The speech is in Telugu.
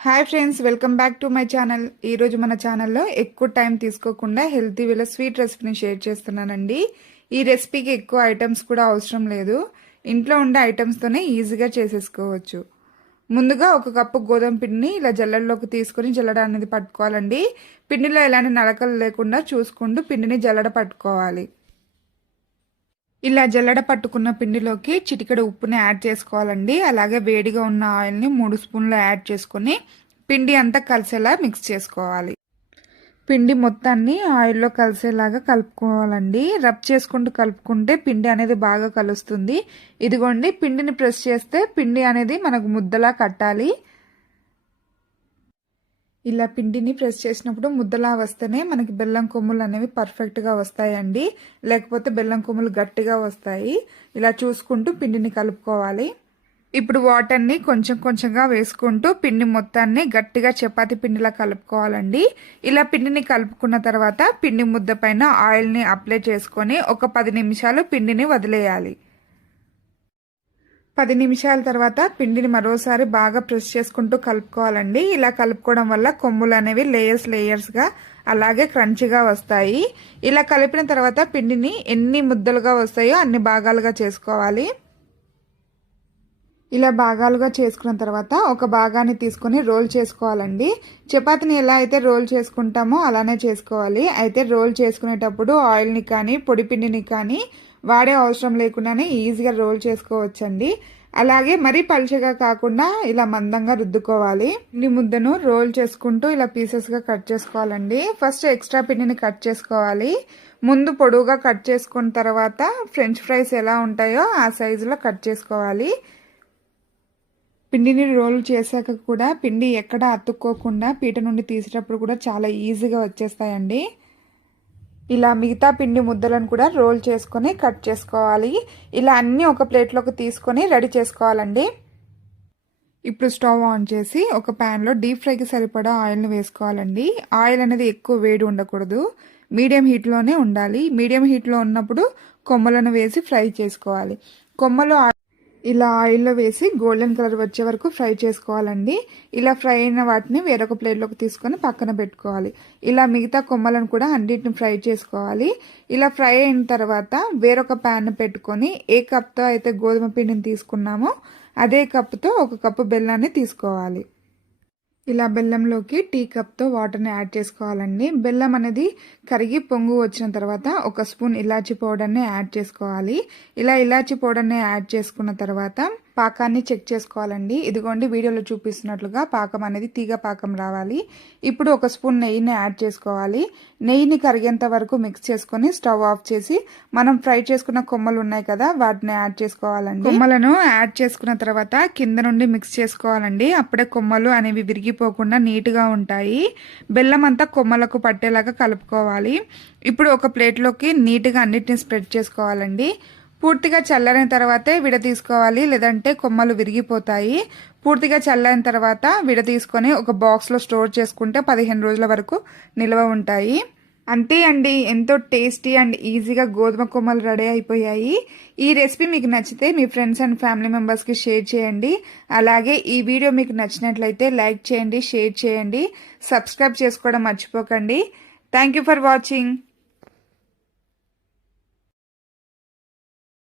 Hi friends welcome back to my channel ఈరోజు మన ఛానల్లో ఎక్కువ టైం తీసుకోకుండా హెల్తీ వేలో స్వీట్ రెసిపీని షేర్ చేస్తున్నానండి. ఈ రెసిపీకి ఎక్కువ ఐటమ్స్ కూడా అవసరం లేదు. ఇంట్లో ఉండే ఐటమ్స్తోనే ఈజీగా చేసేసుకోవచ్చు. ముందుగా ఒక కప్పు గోధుమ పిండిని ఇలా జల్లడలోకి తీసుకొని జల్లడ అనేది పట్టుకోవాలండి. పిండిలో ఎలాంటి నలకలు లేకుండా చూసుకుంటూ పిండిని జల్లడ పట్టుకోవాలి. ఇలా జల్లడ పట్టుకున్న పిండిలోకి చిటికెడు ఉప్పుని యాడ్ చేసుకోవాలండి. అలాగే వేడిగా ఉన్న ఆయిల్ని మూడు స్పూన్లు యాడ్ చేసుకొని పిండి అంతా కలిసేలా మిక్స్ చేసుకోవాలి. పిండి మొత్తాన్ని ఆయిల్లో కలిసేలాగా కలుపుకోవాలండి. రబ్ చేసుకుంటూ కలుపుకుంటే పిండి అనేది బాగా కలుస్తుంది. ఇదిగోండి పిండిని ప్రెస్ చేస్తే పిండి అనేది మనకు ముద్దలా కట్టాలి. ఇలా పిండిని ప్రెస్ చేసినప్పుడు ముద్దలా వస్తేనే మనకి బెల్లం కొమ్ములు అనేవి పర్ఫెక్ట్గా వస్తాయండి. లేకపోతే బెల్లం కొమ్ములు గట్టిగా వస్తాయి. ఇలా చూసుకుంటూ పిండిని కలుపుకోవాలి. ఇప్పుడు వాటర్ని కొంచెం కొంచెంగా వేసుకుంటూ పిండి మొత్తాన్ని గట్టిగా చపాతి పిండిలా కలుపుకోవాలండి. ఇలా పిండిని కలుపుకున్న తర్వాత పిండి ముద్ద పైన ఆయిల్ని అప్లై చేసుకొని ఒక పది నిమిషాలు పిండిని వదిలేయాలి. పది నిమిషాల తర్వాత పిండిని మరోసారి బాగా ప్రెస్ చేసుకుంటూ కలుపుకోవాలండి. ఇలా కలుపుకోవడం వల్ల కొమ్ములు అనేవి లేయర్స్ లేయర్స్గా అలాగే క్రంచిగా వస్తాయి. ఇలా కలిపిన తర్వాత పిండిని ఎన్ని ముద్దలుగా వస్తాయో అన్ని భాగాలుగా చేసుకోవాలి. ఇలా భాగాలుగా చేసుకున్న తర్వాత ఒక భాగాన్ని తీసుకొని రోల్ చేసుకోవాలండి. చపాతీని ఎలా అయితే రోల్ చేసుకుంటామో అలానే చేసుకోవాలి. అయితే రోల్ చేసుకునేటప్పుడు ఆయిల్ని కానీ పొడిపిండిని కానీ వాడే అవసరం లేకుండానే ఈజీగా రోల్ చేసుకోవచ్చండి. అలాగే మరీ పలుచగా కాకుండా ఇలా మందంగా రుద్దుకోవాలి. పిండి ముద్దను రోల్ చేసుకుంటూ ఇలా పీసెస్గా కట్ చేసుకోవాలండి. ఫస్ట్ ఎక్స్ట్రా పిండిని కట్ చేసుకోవాలి. ముందు పొడవుగా కట్ చేసుకున్న తర్వాత ఫ్రెంచ్ ఫ్రైస్ ఎలా ఉంటాయో ఆ సైజులో కట్ చేసుకోవాలి. పిండిని రోల్ చేశాక కూడా పిండి ఎక్కడ అతుక్కోకుండా పీట నుండి తీసేటప్పుడు కూడా చాలా ఈజీగా వచ్చేస్తాయండి. ఇలా మిగతా పిండి ముద్దలను కూడా రోల్ చేసుకొని కట్ చేసుకోవాలి. ఇలా అన్నీ ఒక ప్లేట్లోకి తీసుకొని రెడీ చేసుకోవాలండి. ఇప్పుడు స్టవ్ ఆన్ చేసి ఒక ప్యాన్లో డీప్ ఫ్రైకి సరిపడా ఆయిల్ని వేసుకోవాలండి. ఆయిల్ అనేది ఎక్కువ వేడి ఉండకూడదు. మీడియం హీట్లోనే ఉండాలి. మీడియం హీట్లో ఉన్నప్పుడు కొమ్మలను వేసి ఫ్రై చేసుకోవాలి. కొమ్మలు ఇలా ఆయిల్లో వేసి గోల్డెన్ కలర్ వచ్చే వరకు ఫ్రై చేసుకోవాలండి. ఇలా ఫ్రై అయిన వాటిని వేరొక ప్లేట్లోకి తీసుకొని పక్కన పెట్టుకోవాలి. ఇలా మిగతా కొమ్మలను కూడా అన్నిటిని ఫ్రై చేసుకోవాలి. ఇలా ఫ్రై అయిన తర్వాత వేరొక ప్యాన్ పెట్టుకొని ఏ కప్తో అయితే గోధుమ పిండిని తీసుకున్నామో అదే కప్తో ఒక కప్పు బెల్లాన్ని తీసుకోవాలి. ఇలా బెల్లంలోకి టీ కప్తో వాటర్ని యాడ్ చేసుకోవాలండి. బెల్లం అనేది కరిగి పొంగు వచ్చిన తర్వాత ఒక స్పూన్ ఇలాచి పౌడర్ని యాడ్ చేసుకోవాలి. ఇలా ఇలాచి పౌడర్ని యాడ్ చేసుకున్న తర్వాత పాకాన్ని చెక్ చేసుకోవాలండి. ఇదిగోండి వీడియోలో చూపిస్తున్నట్లుగా పాకం అనేది తీగ పాకం రావాలి. ఇప్పుడు ఒక స్పూన్ నెయ్యిని యాడ్ చేసుకోవాలి. నెయ్యిని కరిగేంత వరకు మిక్స్ చేసుకొని స్టవ్ ఆఫ్ చేసి మనం ఫ్రై చేసుకున్న కొమ్మలు ఉన్నాయి కదా వాటిని యాడ్ చేసుకోవాలండి. కొమ్మలను యాడ్ చేసుకున్న తర్వాత కింద నుండి మిక్స్ చేసుకోవాలండి. అప్పుడే కొమ్మలు అనేవి విరిగిపోకుండా నీట్గా ఉంటాయి. బెల్లం అంతా కొమ్మలకు పట్టేలాగా కలుపుకోవాలి. ఇప్పుడు ఒక ప్లేట్లోకి నీట్గా అన్నిటిని స్ప్రెడ్ చేసుకోవాలండి. పూర్తిగా చల్లని తర్వాతే విడ తీసుకోవాలి లేదంటే కొమ్మలు విరిగిపోతాయి. పూర్తిగా చల్లని తర్వాత విడ తీసుకొని ఒక బాక్స్లో స్టోర్ చేసుకుంటే పదిహేను రోజుల వరకు నిల్వ ఉంటాయి. అంతే అండి. ఎంతో టేస్టీ అండ్ ఈజీగా గోధుమ కొమ్మలు రెడీ అయిపోయాయి. ఈ రెసిపీ మీకు నచ్చితే మీ ఫ్రెండ్స్ అండ్ ఫ్యామిలీ మెంబర్స్కి షేర్ చేయండి. అలాగే ఈ వీడియో మీకు నచ్చినట్లయితే లైక్ చేయండి షేర్ చేయండి. సబ్స్క్రైబ్ చేసుకోవడం మర్చిపోకండి. Thank you for watching.